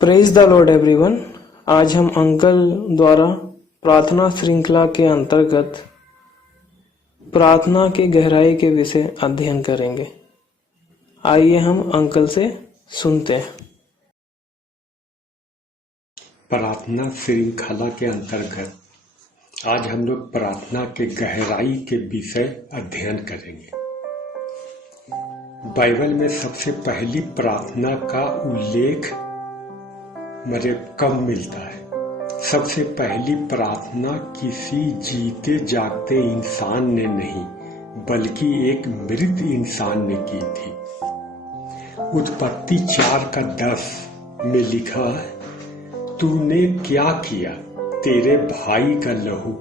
Praise the Lord everyone. आज हम uncle द्वारा प्रार्थना श्रृंखला के अंतर्गत प्रार्थना की गहराई के विषय अध्ययन करेंगे। आइए हम अंकल से सुनते हैं। प्रार्थना श्रृंखला के अंतर्गत आज हम लोग प्रार्थना के गहराई के विषय अध्ययन करेंगे। बाइबल में सबसे पहली प्रार्थना का उल्लेख मुझे कब मिलता है। सबसे पहली प्रार्थना किसी जीते जागते इंसान ने नहीं बल्कि एक मृत इंसान ने की थी। उत्पत्ति 4:10 में लिखा है, तूने क्या किया, तेरे भाई का लहू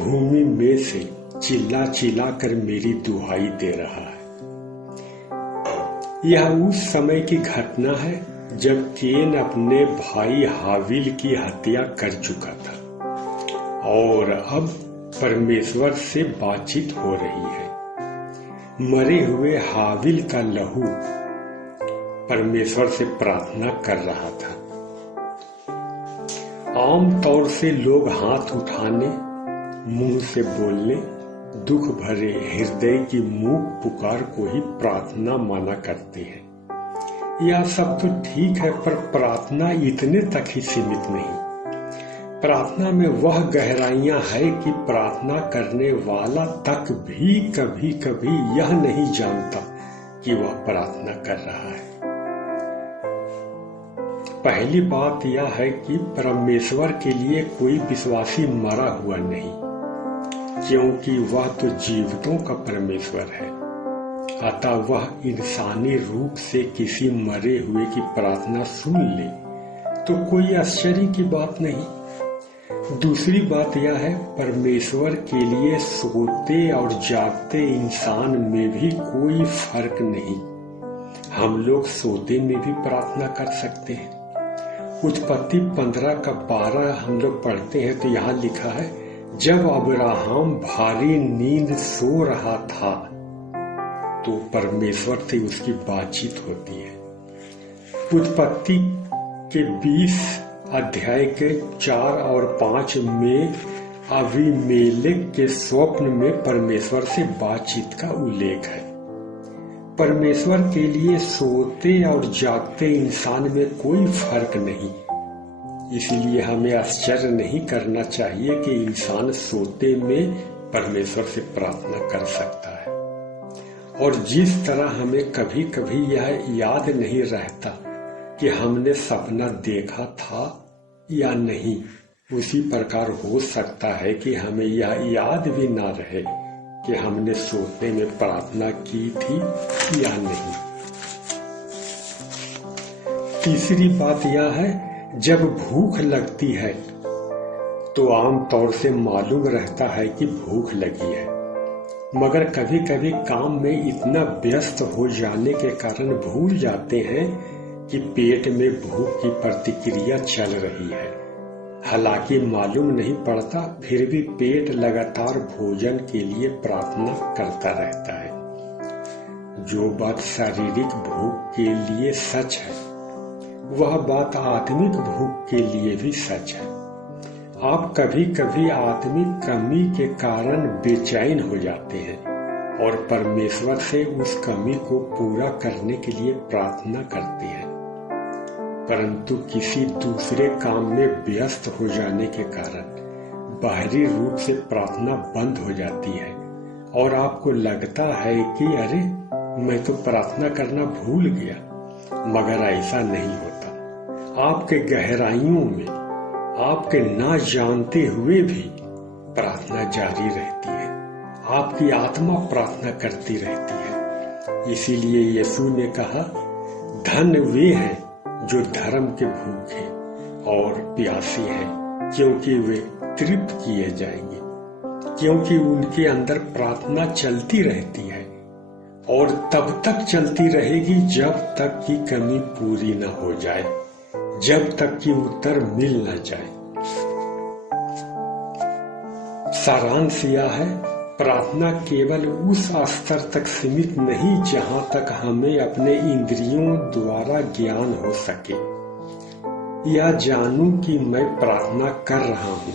भूमि में से चिल्ला चिल्ला कर मेरी दुहाई दे रहा है। यह उस समय की घटना है जब केन अपने भाई हाबिल की हत्या कर चुका था और अब परमेश्वर से बातचीत हो रही है। मरे हुए हाबिल का लहू परमेश्वर से प्रार्थना कर रहा था। आम तौर से लोग हाथ उठाने, मुंह से बोलने, दुख भरे हृदय की मूक पुकार को ही प्रार्थना माना करते हैं। यह सब तो ठीक है, पर प्रार्थना इतने तक ही सीमित नहीं। प्रार्थना में वह गहराइयां है कि प्रार्थना करने वाला तक भी कभी कभी यह नहीं जानता कि वह प्रार्थना कर रहा है। पहली बात यह है कि परमेश्वर के लिए कोई विश्वासी मरा हुआ नहीं, क्योंकि वह तो जीवितों का परमेश्वर है। अतः वह इंसानी रूप से किसी मरे हुए की प्रार्थना सुन ले तो कोई आश्चर्य की बात नहीं। दूसरी बात यह है, परमेश्वर के लिए सोते और जागते इंसान में भी कोई फर्क नहीं। हम लोग सोते में भी प्रार्थना कर सकते हैं। उत्पत्ति 15:12 हम लोग पढ़ते हैं तो यहाँ लिखा है, जब अब्राहम भारी नींद सो रहा था तो परमेश्वर से उसकी बातचीत होती है। उत्पत्ति के 20 अध्याय के 4 और 5 में अबीमेलेक के स्वप्न में परमेश्वर से बातचीत का उल्लेख है। परमेश्वर के लिए सोते और जागते इंसान में कोई फर्क नहीं, इसलिए हमें आश्चर्य नहीं करना चाहिए कि इंसान सोते में परमेश्वर से प्रार्थना कर सकता है। और जिस तरह हमें कभी कभी यह याद नहीं रहता कि हमने सपना देखा था या नहीं, उसी प्रकार हो सकता है कि हमें यह याद भी ना रहे कि हमने सोते में प्रार्थना की थी या नहीं। तीसरी बात यह है, जब भूख लगती है तो आम तौर से मालूम रहता है कि भूख लगी है, मगर कभी कभी काम में इतना व्यस्त हो जाने के कारण भूल जाते हैं कि पेट में भूख की प्रतिक्रिया चल रही है। हालांकि मालूम नहीं पड़ता, फिर भी पेट लगातार भोजन के लिए प्रार्थना करता रहता है। जो बात शारीरिक भूख के लिए सच है, वह बात आत्मिक भूख के लिए भी सच है। आप कभी कभी आत्मिक कमी के कारण बेचैन हो जाते हैं और परमेश्वर से उस कमी को पूरा करने के लिए प्रार्थना करते हैं, परंतु किसी दूसरे काम में व्यस्त हो जाने के कारण बाहरी रूप से प्रार्थना बंद हो जाती है और आपको लगता है कि अरे मैं तो प्रार्थना करना भूल गया, मगर ऐसा नहीं होता। आपके गहराइयों में आपके ना जानते हुए भी प्रार्थना जारी रहती है। आपकी आत्मा प्रार्थना करती रहती है। इसीलिए यीशु ने कहा, धन्य वे हैं जो धर्म के भूखे और प्यासे हैं, क्योंकि वे तृप्त किए जाएंगे। क्योंकि उनके अंदर प्रार्थना चलती रहती है और तब तक चलती रहेगी जब तक कि कमी पूरी न हो जाए, जब तक कि उत्तर मिल न जाए। सारांश यह है, प्रार्थना केवल उस स्तर तक सीमित नहीं जहां तक हमें अपने इंद्रियों द्वारा ज्ञान हो सके। या जानूं कि मैं प्रार्थना कर रहा हूँ,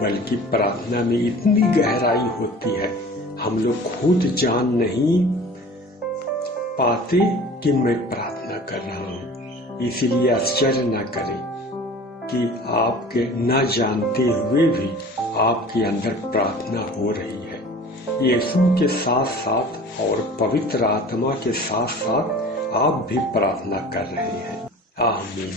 बल्कि प्रार्थना में इतनी गहराई होती है हम लोग खुद जान नहीं पाते कि मैं प्रार्थना कर रहा हूँ। इसीलिए आश्चर्य न करें कि आपके न जानते हुए भी आपके अंदर प्रार्थना हो रही है। यीशु के साथ साथ और पवित्र आत्मा के साथ साथ आप भी प्रार्थना कर रहे हैं। आमीन।